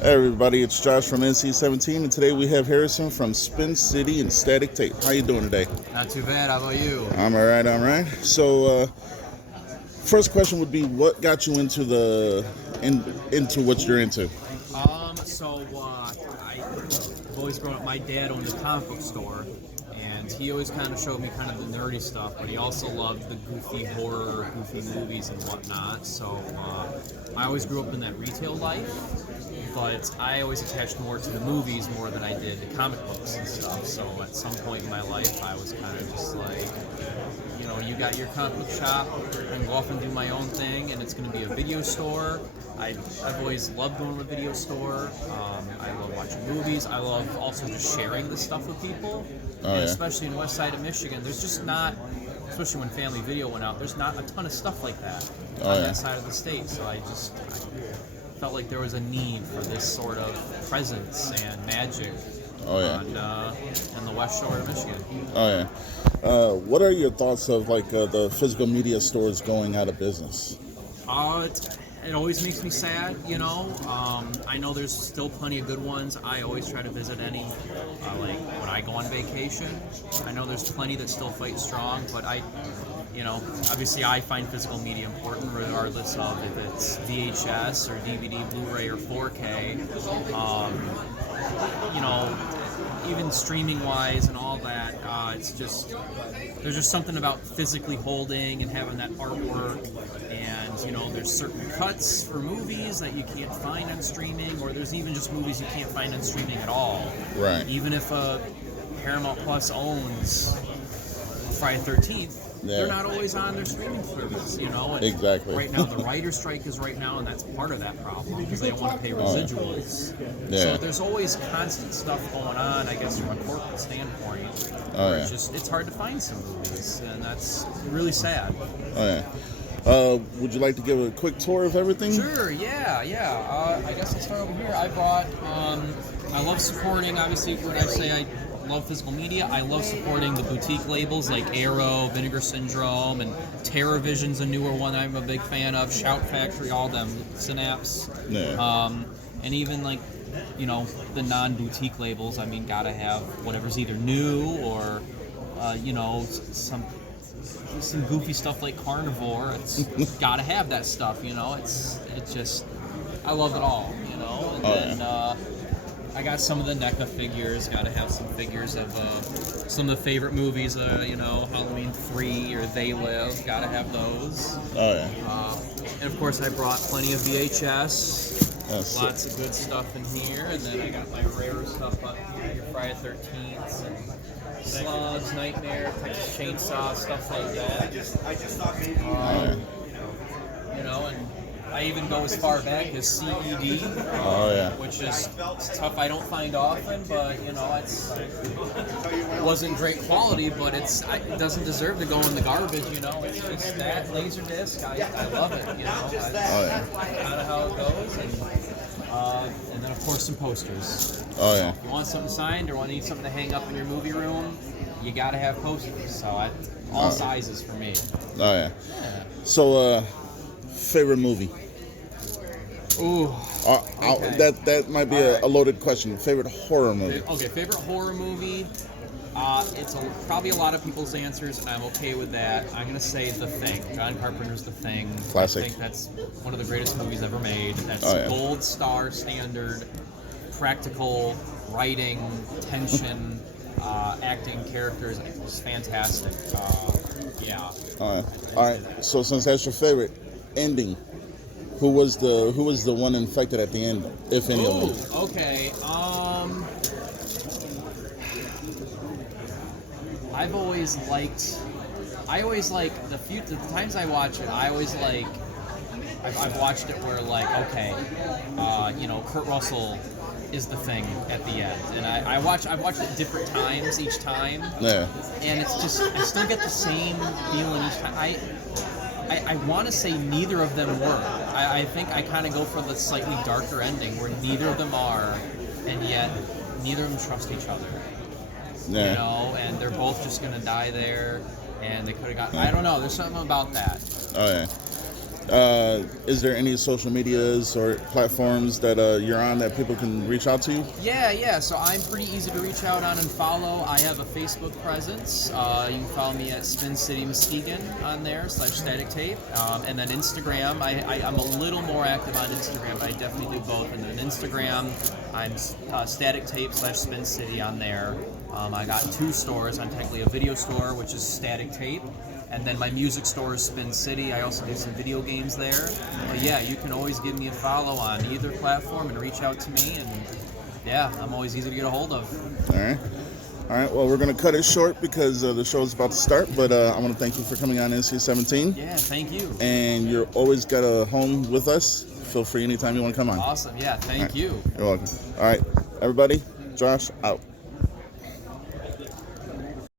Hey everybody, it's Josh from NC-17, and today we have Harrison from Spin City and Static Tape. How you doing today? Not too bad. How about you? I'm alright. So, first question would be, what got you into into what you're into? I've always grown up. My dad owned a comic book store, and he always kind of showed me kind of the nerdy stuff, but he also loved the goofy horror, goofy movies and whatnot. So I always grew up in that retail life, but I always attached more to the movies more than I did the comic books and stuff. So at some point in my life, I was kind of just like, you got your comic book shop, I'm going to go off and do my own thing, and it's going to be a video store. I've always loved going to a video store. I love watching movies. I love also just sharing this stuff with people. Especially in west side of Michigan, there's just not, especially when Family Video went out, there's not a ton of stuff like that on that side of the state. So I felt like there was a need for this sort of presence and magic on the west shore of Michigan. What are your thoughts of the physical media stores going out of business? It always makes me sad, I know there's still plenty of good ones. I always try to visit any, like when I go on vacation. I know there's plenty that still fight strong, but obviously I find physical media important regardless of if it's VHS or DVD, Blu-ray, or 4K. Even streaming-wise and all that, there's just something about physically holding and having that artwork, and there's certain cuts for movies that you can't find on streaming, or there's even just movies you can't find on streaming at all. Right. Even if Paramount Plus owns Friday the 13th, they're not always on their streaming service, And exactly. Right now, the writer's strike is right now, and that's part of that problem because they don't want to pay residuals. So there's always constant stuff going on, I guess, from a corporate standpoint. It's hard to find some movies, and that's really sad. Would you like to give a quick tour of everything? Sure, yeah. I guess I'll start over here. I love supporting, obviously, when I say I love physical media, I love supporting the boutique labels like Arrow, Vinegar Syndrome, and TerraVision's a newer one I'm a big fan of, Shout Factory, all them, Synapse. And even the non-boutique labels, gotta have whatever's either new or, some goofy stuff like Carnivore. It's gotta have that stuff, it's just, I love it all, and then, I got some of the NECA figures, gotta have some figures of some of the favorite movies, Halloween 3 or They Live, gotta have those. And of course I brought plenty of VHS, lots of good stuff in here, and then I got my rare stuff up here, your Friday the 13th, and Slugs, Nightmare, Texas Chainsaw, stuff like that. And I even go as far back as CED, which is tough. I don't find often, but it wasn't great quality, but it doesn't deserve to go in the garbage. It's just that Laserdisc. I love it. That's kind of how it goes, and then of course some posters. If you want something signed or need something to hang up in your movie room, you gotta have posters. So all sizes for me. So, favorite movie? Ooh. That might be a loaded question. Favorite horror movie? Okay, favorite horror movie. It's probably a lot of people's answers, and I'm okay with that. I'm going to say The Thing. John Carpenter's The Thing. Classic. I think that's one of the greatest movies ever made. That's gold star standard, practical writing, tension, acting, characters. It's fantastic. All right. So since that's your favorite, ending. Who was the one infected at the end, if any of them? Okay. I always like the times I watch it. I've watched it where Kurt Russell is the Thing at the end, and I've watched it different times each time. And it's just I still get the same feeling each time. I want to say neither of them were. I think I kind of go for the slightly darker ending where neither of them are, and yet neither of them trust each other. And they're both just going to die there, and they could have gotten... I don't know, there's something about that. Is there any social medias or platforms that you're on that people can reach out to you? Yeah. So I'm pretty easy to reach out on and follow. I have a Facebook presence. You can follow me at Spin City Muskegon on there /Static Tape, and then Instagram. I'm a little more active on Instagram, but I definitely do both. And then Instagram, I'm Static Tape /Spin City on there. I got 2 stores. I'm technically a video store, which is Static Tape. And then my music store is Spin City. I also do some video games there. But yeah, you can always give me a follow on either platform and reach out to me. And yeah, I'm always easy to get a hold of. All right. Well, we're going to cut it short because the show is about to start. But I want to thank you for coming on NC-17. Yeah, thank you. And you're always got a home with us. Feel free anytime you want to come on. Awesome. Yeah, thank you. You're welcome. All right, everybody. Josh out.